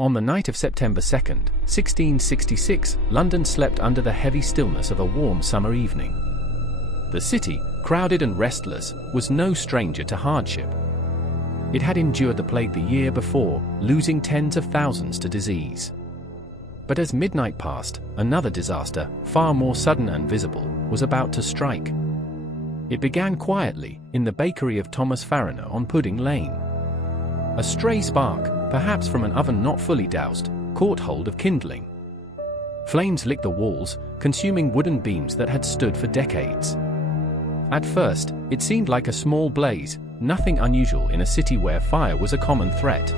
On the night of September 2nd, 1666, London slept under the heavy stillness of a warm summer evening. The city, crowded and restless, was no stranger to hardship. It had endured the plague the year before, losing tens of thousands to disease. But as midnight passed, another disaster, far more sudden and visible, was about to strike. It began quietly, in the bakery of Thomas Farriner on Pudding Lane. A stray spark, perhaps from an oven not fully doused, caught hold of kindling. Flames licked the walls, consuming wooden beams that had stood for decades. At first, it seemed like a small blaze, nothing unusual in a city where fire was a common threat.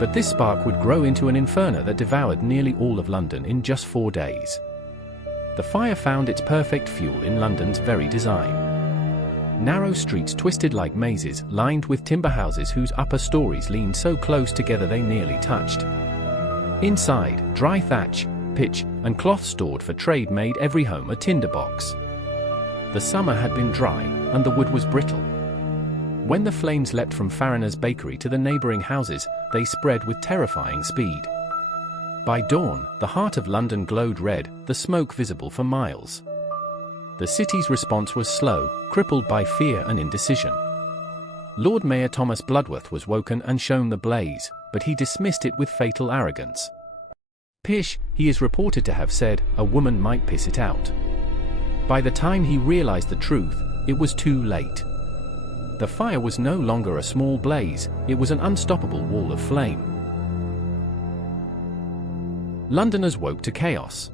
But this spark would grow into an inferno that devoured nearly all of London in just 4 days. The fire found its perfect fuel in London's very design. Narrow streets twisted like mazes, lined with timber houses whose upper stories leaned so close together they nearly touched. Inside, dry thatch, pitch, and cloth stored for trade made every home a tinderbox. The summer had been dry, and the wood was brittle. When the flames leapt from Farriner's bakery to the neighbouring houses, they spread with terrifying speed. By dawn, the heart of London glowed red, the smoke visible for miles. The city's response was slow, crippled by fear and indecision. Lord Mayor Thomas Bloodworth was woken and shown the blaze, but he dismissed it with fatal arrogance. Pish, he is reported to have said, a woman might piss it out. By the time he realized the truth, it was too late. The fire was no longer a small blaze, it was an unstoppable wall of flame. Londoners woke to chaos.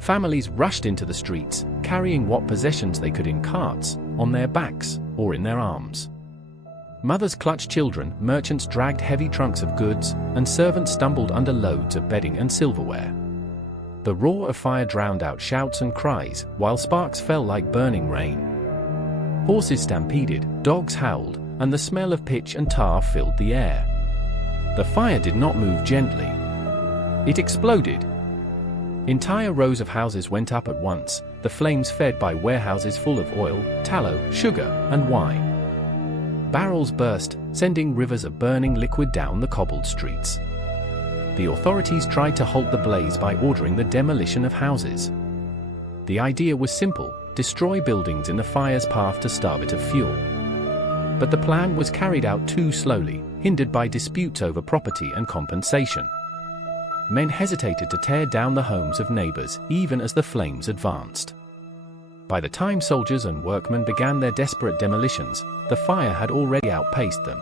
Families rushed into the streets, carrying what possessions they could in carts, on their backs, or in their arms. Mothers clutched children, merchants dragged heavy trunks of goods, and servants stumbled under loads of bedding and silverware. The roar of fire drowned out shouts and cries, while sparks fell like burning rain. Horses stampeded, dogs howled, and the smell of pitch and tar filled the air. The fire did not move gently. It exploded. Entire rows of houses went up at once, the flames fed by warehouses full of oil, tallow, sugar, and wine. Barrels burst, sending rivers of burning liquid down the cobbled streets. The authorities tried to halt the blaze by ordering the demolition of houses. The idea was simple: destroy buildings in the fire's path to starve it of fuel. But the plan was carried out too slowly, hindered by disputes over property and compensation. Men hesitated to tear down the homes of neighbors, even as the flames advanced. By the time soldiers and workmen began their desperate demolitions, the fire had already outpaced them.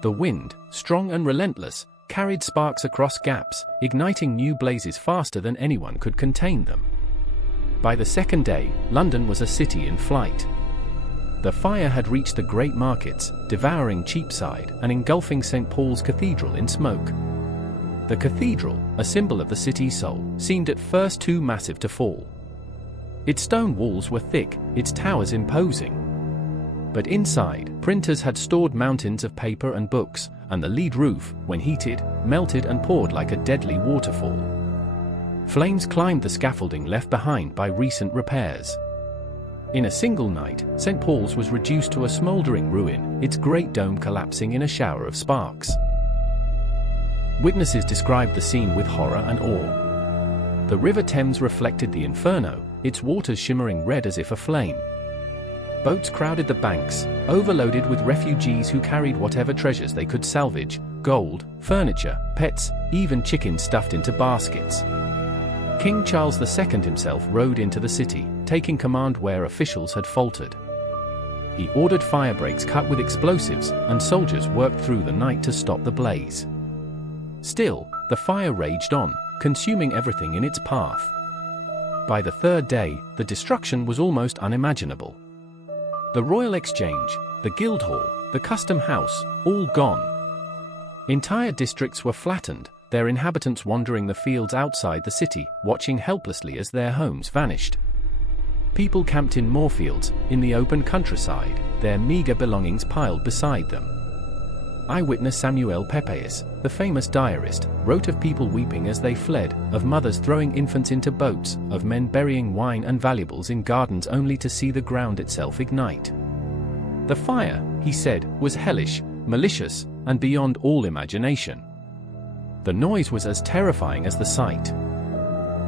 The wind, strong and relentless, carried sparks across gaps, igniting new blazes faster than anyone could contain them. By the second day, London was a city in flight. The fire had reached the great markets, devouring Cheapside and engulfing St. Paul's Cathedral in smoke. The cathedral, a symbol of the city's soul, seemed at first too massive to fall. Its stone walls were thick, its towers imposing. But inside, printers had stored mountains of paper and books, and the lead roof, when heated, melted and poured like a deadly waterfall. Flames climbed the scaffolding left behind by recent repairs. In a single night, St. Paul's was reduced to a smouldering ruin, its great dome collapsing in a shower of sparks. Witnesses described the scene with horror and awe. The River Thames reflected the Inferno, its waters shimmering red as if aflame. Boats crowded the banks, overloaded with refugees who carried whatever treasures they could salvage: gold, furniture, pets, even chickens stuffed into baskets. King Charles II himself rode into the city, taking command where officials had faltered. He ordered fire breaks cut with explosives, and soldiers worked through the night to stop the blaze. Still, the fire raged on, consuming everything in its path. By the third day, the destruction was almost unimaginable. The Royal Exchange, the Guildhall, the Custom House, all gone. Entire districts were flattened, their inhabitants wandering the fields outside the city, watching helplessly as their homes vanished. People camped in Moorfields, in the open countryside, their meager belongings piled beside them. Eyewitness Samuel Pepys, the famous diarist, wrote of people weeping as they fled, of mothers throwing infants into boats, of men burying wine and valuables in gardens only to see the ground itself ignite. The fire, he said, was hellish, malicious, and beyond all imagination. The noise was as terrifying as the sight.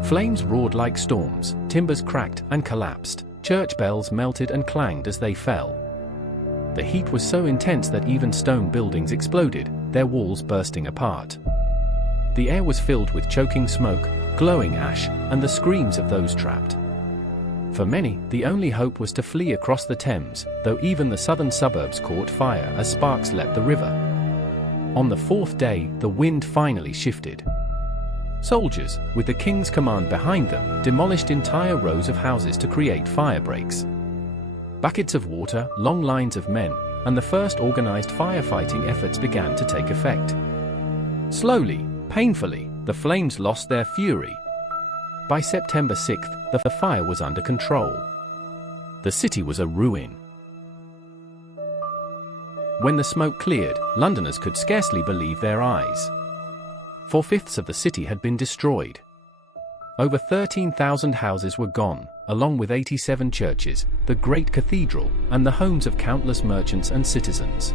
Flames roared like storms, timbers cracked and collapsed, church bells melted and clanged as they fell. The heat was so intense that even stone buildings exploded, their walls bursting apart. The air was filled with choking smoke, glowing ash, and the screams of those trapped. For many, the only hope was to flee across the Thames, though even the southern suburbs caught fire as sparks leapt the river. On the fourth day, the wind finally shifted. Soldiers, with the king's command behind them, demolished entire rows of houses to create fire breaks. Buckets of water, long lines of men, and the first organized firefighting efforts began to take effect. Slowly, painfully, the flames lost their fury. By September 6th, the fire was under control. The city was a ruin. When the smoke cleared, Londoners could scarcely believe their eyes. 4/5 of the city had been destroyed. Over 13,000 houses were gone, along with 87 churches, the great cathedral, and the homes of countless merchants and citizens.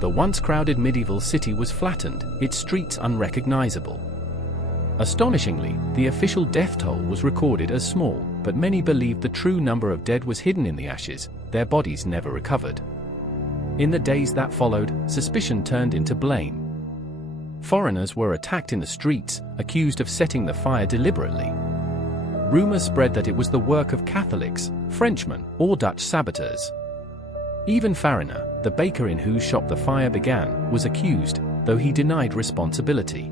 The once crowded medieval city was flattened, its streets unrecognizable. Astonishingly, the official death toll was recorded as small, but many believed the true number of dead was hidden in the ashes, their bodies never recovered. In the days that followed, suspicion turned into blame. Foreigners were attacked in the streets, accused of setting the fire deliberately. Rumors spread that it was the work of Catholics, Frenchmen, or Dutch saboteurs. Even Fariner, the baker in whose shop the fire began, was accused, though he denied responsibility.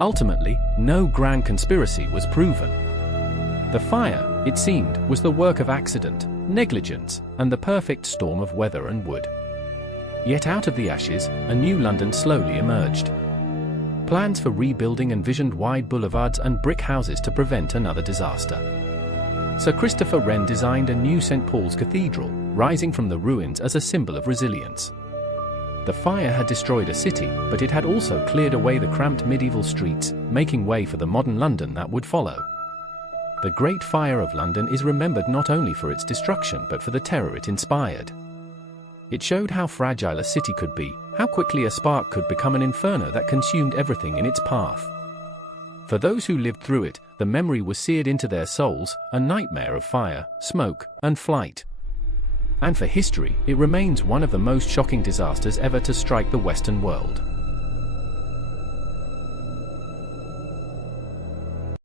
Ultimately, no grand conspiracy was proven. The fire, it seemed, was the work of accident, negligence, and the perfect storm of weather and wood. Yet out of the ashes, a new London slowly emerged. Plans for rebuilding envisioned wide boulevards and brick houses to prevent another disaster. Sir Christopher Wren designed a new St. Paul's Cathedral, rising from the ruins as a symbol of resilience. The fire had destroyed a city, but it had also cleared away the cramped medieval streets, making way for the modern London that would follow. The Great Fire of London is remembered not only for its destruction but for the terror it inspired. It showed how fragile a city could be, how quickly a spark could become an inferno that consumed everything in its path. For those who lived through it, the memory was seared into their souls, a nightmare of fire, smoke, and flight. And for history, it remains one of the most shocking disasters ever to strike the Western world.